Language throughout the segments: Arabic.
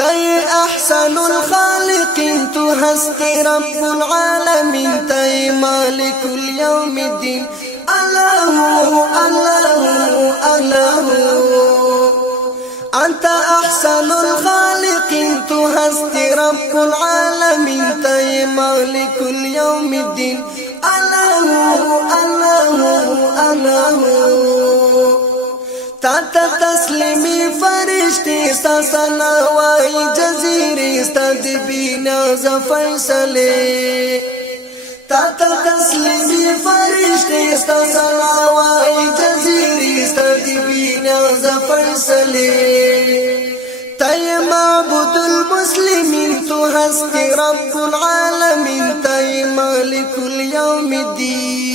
تي أحسن الخالقين تو هستی رب العالمين تي مالك اليوم الدين الله الله الله أنت أحسن الخالقين تو هستی رب العالمين تي مالك اليوم الدين الله الله الله تاتا تسلیمی فرشتی ساسنا وائی جزیری استدبینا زفیصلے تاتا تسلیمی فرشتی ساسنا وائی جزیری استدبینا زفیصلے تی معبود المسلمین تو ہستی رب العالمین تی مالک اليوم الدین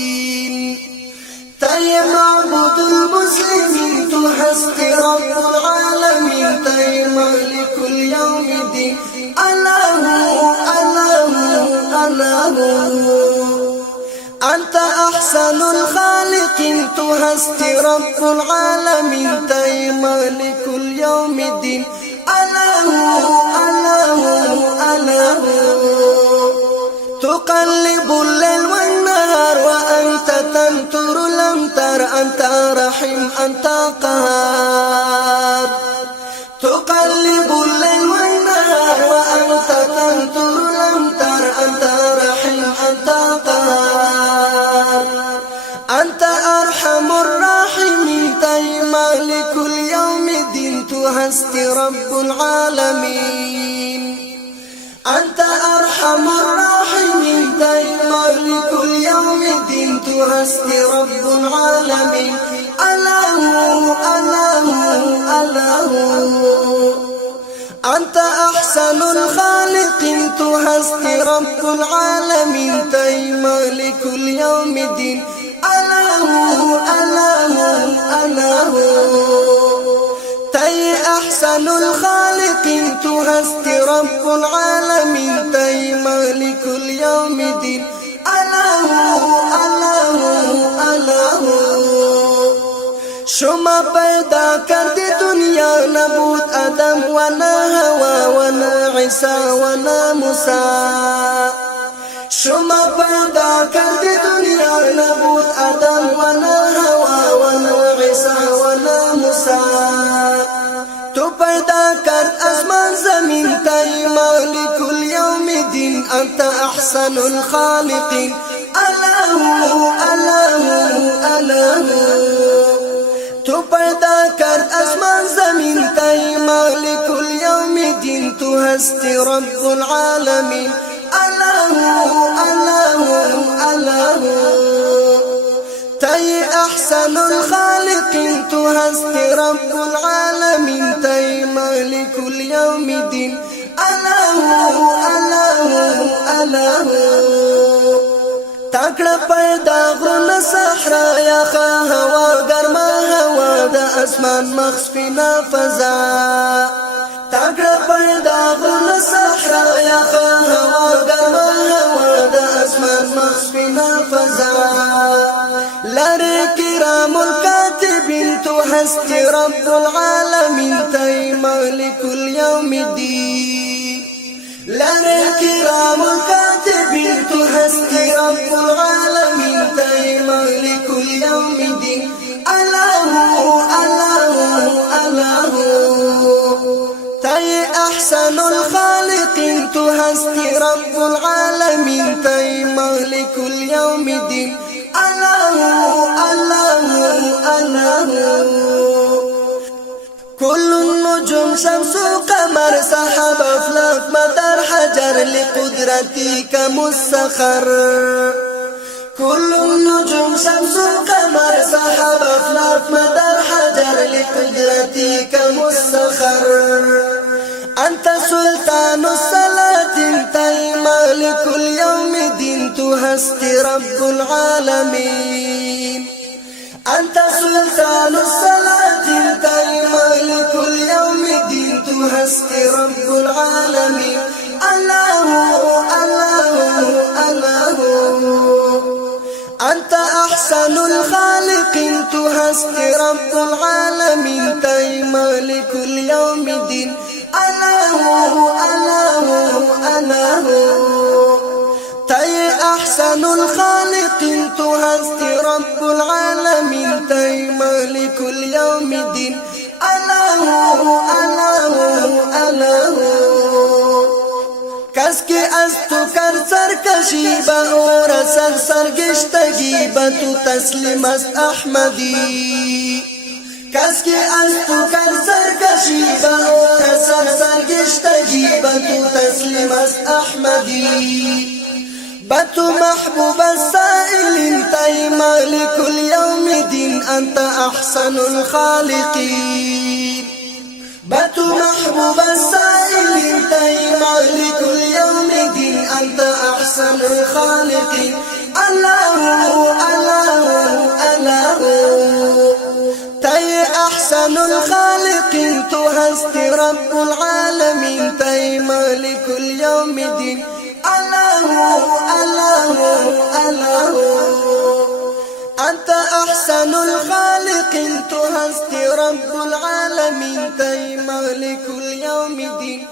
تي معبود المسلمين تو هستی رب العالمين تي مالك اليوم الدين الله الله الله أنت أحسن الخالقين تو هستی رب العالمين تي مالك اليوم الدين الله الله الله تقلب الليل والنهار وأنت تنتر لم تر أنت رحيم أنت قهار تقلب الليل والنهار وأنت تنتر لم تر أنت رحيم أنت قهار أنت أرحم الراحمين تي مالك اليوم الدين تهستي رب العالمين أنت أرحم الراحمين تي مالك اليوم الدين تهستي رب العالمين الله الله الله أنت أحسن الخالقين تهستي رب العالمين تي مالك اليوم الدين الله الله الله تي أحسن الخالقين تهستي رب العالمين تي مالك اليوم الدين الله الله الله شما پیدا کردی دنیا نبود آدم ونا هوا ونا عیسی ونا موسی شما پیدا کردی دنیا نبود آدم ونا هوا ونا عیسی ونا موسی تو پیدا کرد اسمان زمین تای مالک اليوم الدین انت احسن الخالقین الله الله الله تو پیدا کرد اسمان زمین تای مالک اليوم الدین تو هستی رب العالمین الله الله الله تي أحسن الخالقين تو هستی رب العالمين تي مالك اليوم الدين الله الله الله تاکڑا پیدا غرون صحرا یا خواہ ہوا گرما ہوا دا اسمان مخفینا فضا تاکڑا پیدا غرون صحرا یا خواہ ہوا گرما ہوا دا اسمان مخفینا فضا لارے کرام الكاتبین تو ہستی رب العالمین تی مالک اليوم الدین لارے کرام الكاتبین تو ہستی رب العالمین تی مالک اليوم الدین الله الله الله تی احسن الخالقین تو ہستی رب العالمین تی مالک اليوم الدین الله الله الله كل النجوم شمس وقمر سحاب أفلاك مدار حجر لقدرتك مسخر كل النجوم شمس وقمر سحاب أفلاك مدار حجر لقدرتك مسخر أنت سلطان الصلاة تي مالك اليوم الدين تهستي رب العالمين أنت سلطان الصلاة تي مالك اليوم الدين تهستي رب العالمين الله الله الله أنت أحسن الخالقين تهستي رب العالمين تي مالك اليوم الدين الله تو هستی رب العالمین تای مالک اليوم الدین الله الله کس که از تو کر سرکشی با اور سرگشتگی با تو تسلیم است احمدی کس که از تو کر سرکشی با اور سرگشتگی با تو تسلیم است احمدی بتو محبوب السائلين تاي مالك اليوم الدين أنت أحسن الخالقين بتو محبوب السائلين تاي مالك اليوم الدين أنت أحسن الخالقين الله تاي أحسن الخالقين تو هستي رب العالمين تاي مالك اليوم الدين الله أنت أحسن الخالقين تو هستي رب العالمين تاي مالك اليوم الدين